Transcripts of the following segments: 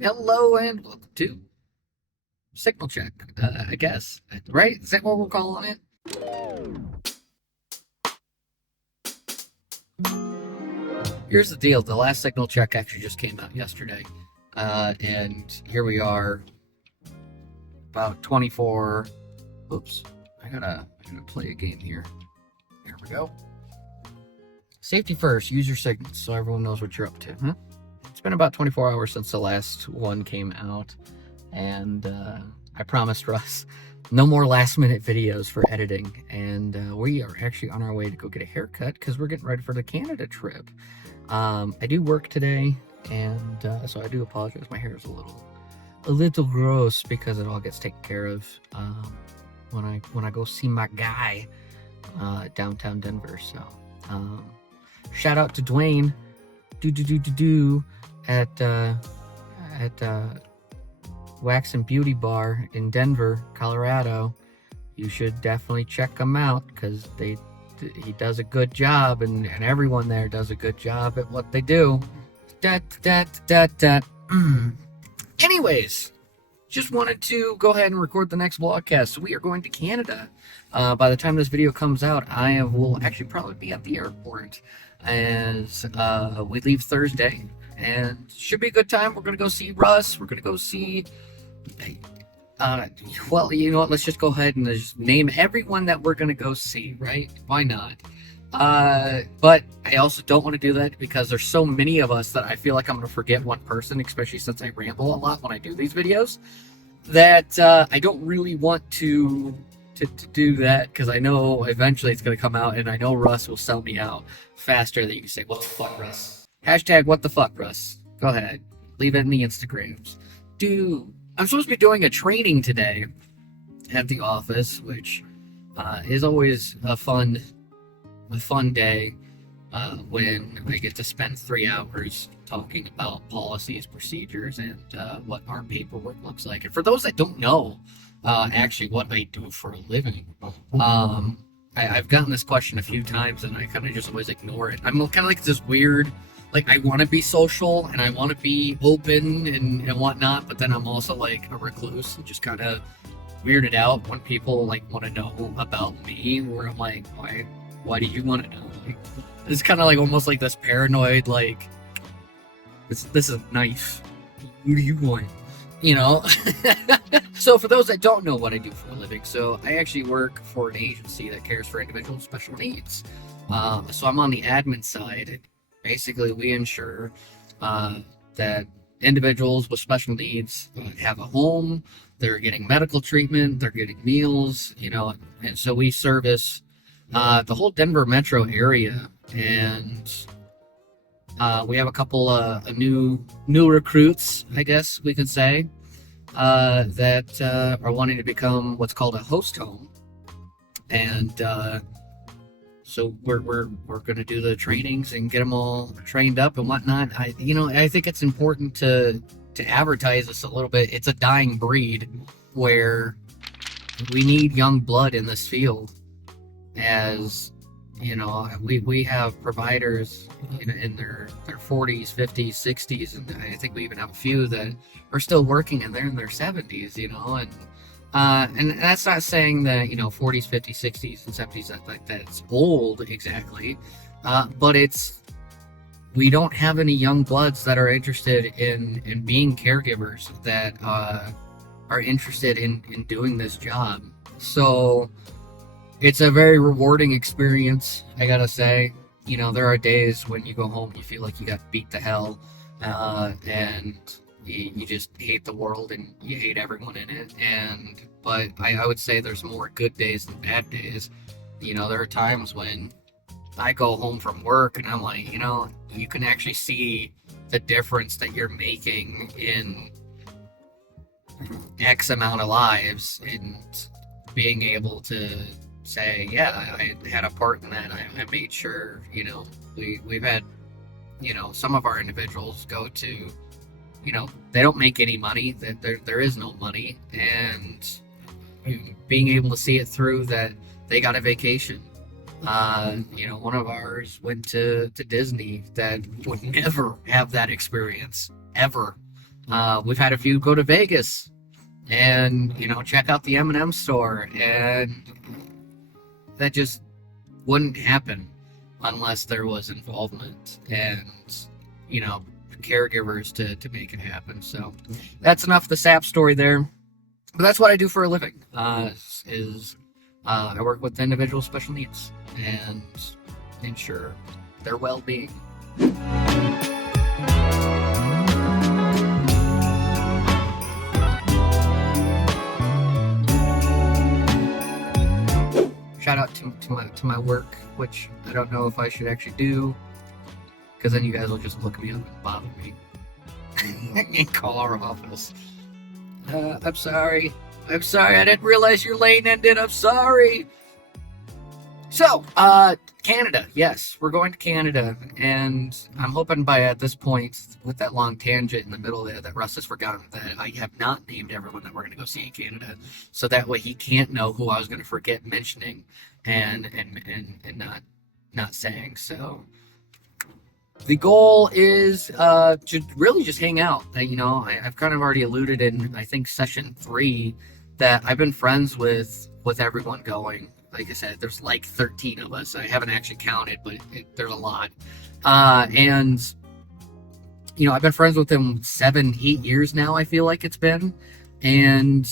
Hello and welcome to Signal Check, I guess. Right? Is that what we're calling it? Here's the deal. The last Signal Check actually just came out yesterday. And here we are, about 24... Oops. I gotta play a game here. Here we go. Safety first. Use your signals so everyone knows what you're up to. Huh? It's been about 24 hours since the last one came out. And I promised Russ no more last minute videos for editing, and we are actually on our way to go get a haircut because we're getting ready for the Canada trip. I do work today, and so I do apologize. My hair is a little gross because it all gets taken care of when I go see my guy downtown Denver. So shout out to Dwayne at Wax and Beauty Bar in Denver, Colorado. You should definitely check him out because he does a good job, and everyone there does a good job at what they do. Anyways, just wanted to go ahead and record the next vlogcast. So we are going to Canada. By the time this video comes out, I will actually probably be at the airport as we leave Thursday. And should be a good time. We're going to go see Russ. We're going to go see... well, you know what? Let's just go ahead and just name everyone that we're going to go see, right? Why not? But I also don't want to do that because there's so many of us that I feel like I'm going to forget one person, especially since I ramble a lot when I do these videos, that I don't really want to do that because I know eventually it's going to come out, and I know Russ will sell me out faster than you can say, what the fuck, Russ? Hashtag what the fuck, Russ. Go ahead. Leave it in the Instagrams. Dude, I'm supposed to be doing a training today at the office, which is always a fun day when I get to spend 3 hours talking about policies, procedures, and what our paperwork looks like. And for those that don't know, actually what I do for a living, I've gotten this question a few times, and I kind of just always ignore it. I'm kind of like this weird... Like, I want to be social, and I want to be open and whatnot, but then I'm also, like, a recluse and just kind of weirded out when people, like, want to know about me, where I'm like, why do you want to know? Like, it's kind of, like, almost like this paranoid, like, this is a knife. Who do you want? You know? So, for those that don't know what I do for a living, so I actually work for an agency that cares for individuals with special needs. So I'm on the admin side. Basically, we ensure that individuals with special needs have a home, they're getting medical treatment, they're getting meals, you know, and so we service the whole Denver metro area, and we have a couple of new recruits, I guess we could say, that are wanting to become what's called a host home, and so we're going to do the trainings and get them all trained up and whatnot. I think it's important to advertise this a little bit. It's a dying breed where we need young blood in this field. As you know, we have providers in their 40s, 50s, 60s, and I think we even have a few that are still working and they're in their 70s. You know, and that's not saying that 40s, 50s, 60s, and 70s that's old exactly, but we don't have any young bloods that are interested in being caregivers that are interested in doing this job. So it's a very rewarding experience, I gotta say. There are days when you go home and you feel like you got beat to hell, and you just hate the world and you hate everyone in it. But I would say there's more good days than bad days. There are times when I go home from work and I'm like, you can actually see the difference that you're making in X amount of lives, and being able to say, yeah, I had a part in that. I made sure, we've had, some of our individuals go to, they don't make any money, that there is no money, and being able to see it through that they got a vacation. One of ours went to Disney that would never have that experience, ever. We've had a few go to Vegas and, you know, check out the M&M store, and that just wouldn't happen unless there was involvement and, you know, caregivers to make it happen. So that's enough of the SAP story there. But that's what I do for a living. I work with individual special needs and ensure their well-being. Shout out to my work, which I don't know if I should actually do, because then you guys will just look me up and bother me and call our office. I'm sorry. I didn't realize your lane ended. I'm sorry. So, Canada. Yes, we're going to Canada, and I'm hoping by at this point, with that long tangent in the middle there, that Russ has forgotten that I have not named everyone that we're going to go see in Canada, so that way he can't know who I was going to forget mentioning and not saying. So the goal is to really just hang out. You know, I've kind of already alluded in, I think, session 3 that I've been friends with everyone going. Like I said, there's like 13 of us. I haven't actually counted, but there's a lot. And, you know, I've been friends with them 7-8 years now, I feel like it's been. And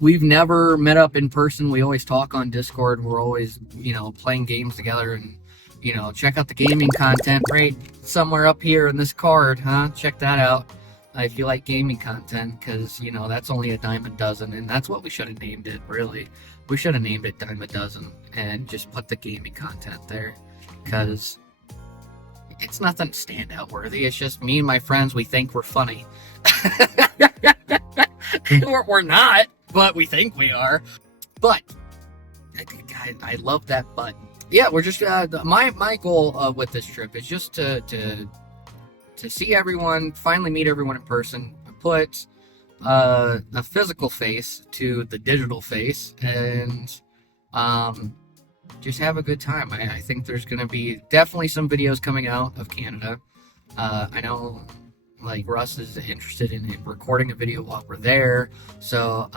we've never met up in person. We always talk on Discord. We're always, you know, playing games together. And, you know, check out the gaming content right somewhere up here in this card, huh? Check that out if you like gaming content, because, you know, that's only a dime a dozen. And that's what we should have named it, really. We should have named it Dime a Dozen and just put the gaming content there, because it's nothing standout worthy. It's just me and my friends, we think we're funny. We're not, but we think we are. But I love that button. Yeah, we're just my goal with this trip is just to see everyone, finally meet everyone in person, put a physical face to the digital face, and just have a good time. I think there's going to be definitely some videos coming out of Canada. I know, like, Russ is interested in recording a video while we're there, so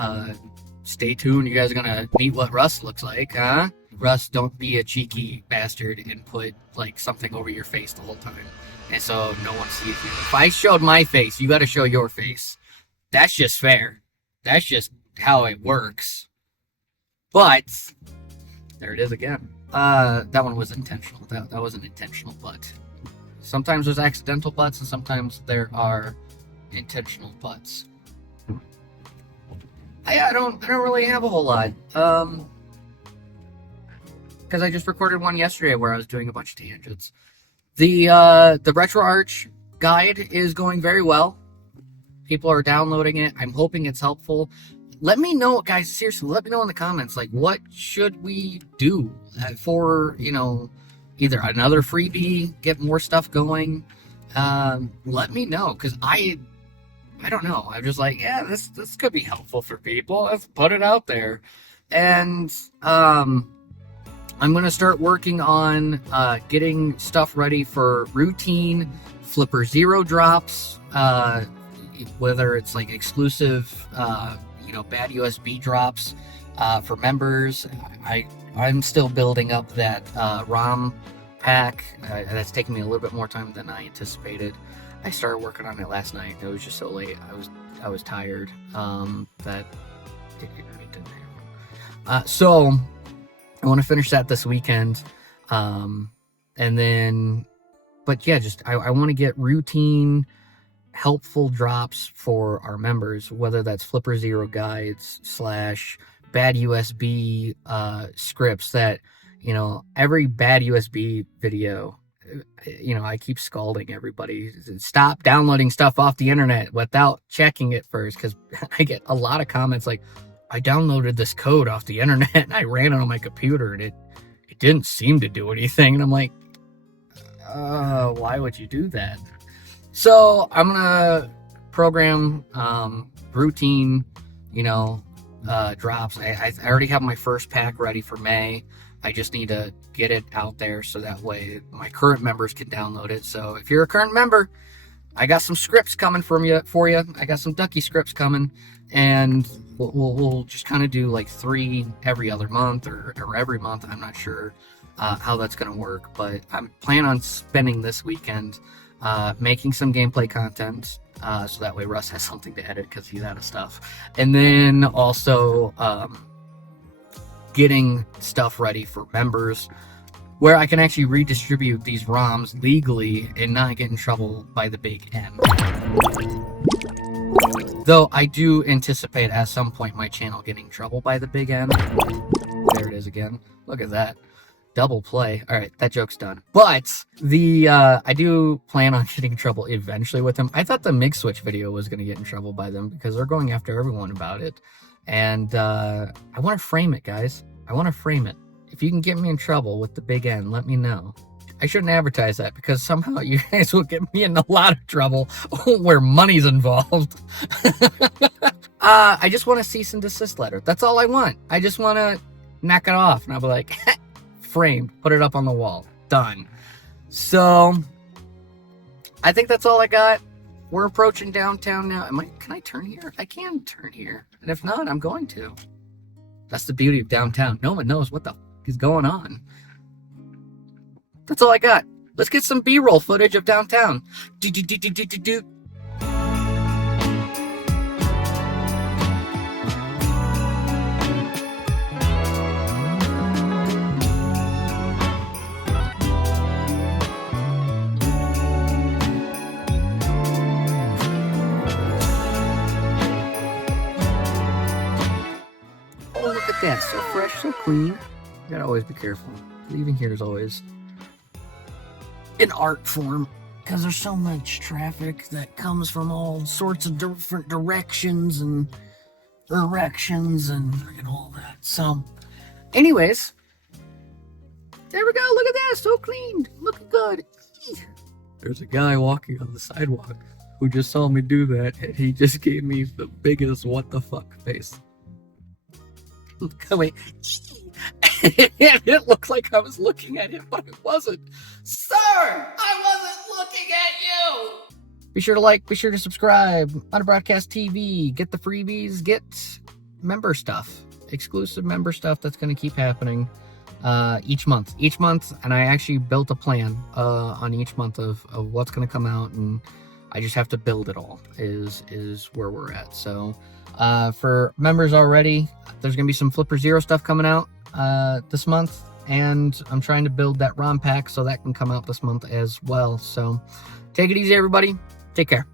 stay tuned. You guys are going to meet what Russ looks like, huh? Russ, don't be a cheeky bastard and put, like, something over your face the whole time, and so no one sees you. If I showed my face, you got to show your face. That's just fair. That's just how it works. But there it is again. That one was intentional. That was an intentional butt. Sometimes there's accidental butts, and sometimes there are intentional butts. I don't really have a whole lot. Because I just recorded one yesterday where I was doing a bunch of tangents. The RetroArch guide is going very well. People are downloading it. I'm hoping it's helpful. Let me know, guys, seriously, let me know in the comments, like, what should we do for, you know, either another freebie, get more stuff going. Let me know, because I don't know. I'm just like, yeah, this could be helpful for people. Let's put it out there. And I'm going to start working on getting stuff ready for routine Flipper Zero drops, whether it's like exclusive, you know, bad USB drops for members. I'm still building up that ROM pack. That's taking me a little bit more time than I anticipated. I started working on it last night. It was just so late. I was tired that it didn't happen. So I want to finish that this weekend, and then, but yeah, just I want to get routine helpful drops for our members, whether that's Flipper Zero guides / bad USB scripts that, you know, every bad USB video, you know, I keep scalding everybody, stop downloading stuff off the internet without checking it first, because I get a lot of comments like, I downloaded this code off the internet and I ran it on my computer and it didn't seem to do anything. And I'm like, why would you do that? So I'm gonna program routine, you know, drops. I already have my first pack ready for May. I just need to get it out there so that way my current members can download it. So if you're a current member, I got some scripts coming for you. I got some ducky scripts coming, and we'll just kind of do like 3 every other month or every month. I'm not sure how that's going to work, but I'm planning on spending this weekend making some gameplay content, so that way Russ has something to edit because he's out of stuff, and then also getting stuff ready for members where I can actually redistribute these ROMs legally and not get in trouble by the big N. Though I do anticipate at some point my channel getting in trouble by the big N. There it is again. Look at that. Double play. All right, that joke's done. But I do plan on getting in trouble eventually with them. I thought the MIG switch video was going to get in trouble by them because they're going after everyone about it. And I want to frame it, guys. I want to frame it. If you can get me in trouble with the big N, let me know. I shouldn't advertise that because somehow you guys will get me in a lot of trouble where money's involved. I just want a cease and desist letter. That's all I want. I just want to knock it off. And I'll be like, framed, put it up on the wall. Done. So, I think that's all I got. We're approaching downtown now. Can I turn here? I can turn here. And if not, I'm going to. That's the beauty of downtown. No one knows what the is going on. That's all I got. Let's get some B-roll footage of downtown. Do. Oh, look at that. So fresh, so clean. You gotta always be careful. Leaving here is always an art form because there's so much traffic that comes from all sorts of different directions and erections and all that. So, anyways, there we go. Look at that. So clean. Looking good. There's a guy walking on the sidewalk who just saw me do that, and he just gave me the biggest what the fuck face. Wait. It looked like I was looking at him, but it wasn't. Sir, I wasn't looking at you. Be sure to like, be sure to subscribe. On Broadcast TV, get the freebies, get member stuff, exclusive member stuff that's going to keep happening each month. And I actually built a plan on each month of what's going to come out, and I just have to build it all. Is where we're at. So for members already, there's going to be some Flipper Zero stuff coming out this month, and I'm trying to build that ROM pack so that can come out this month as well. So take it easy, everybody. Take care.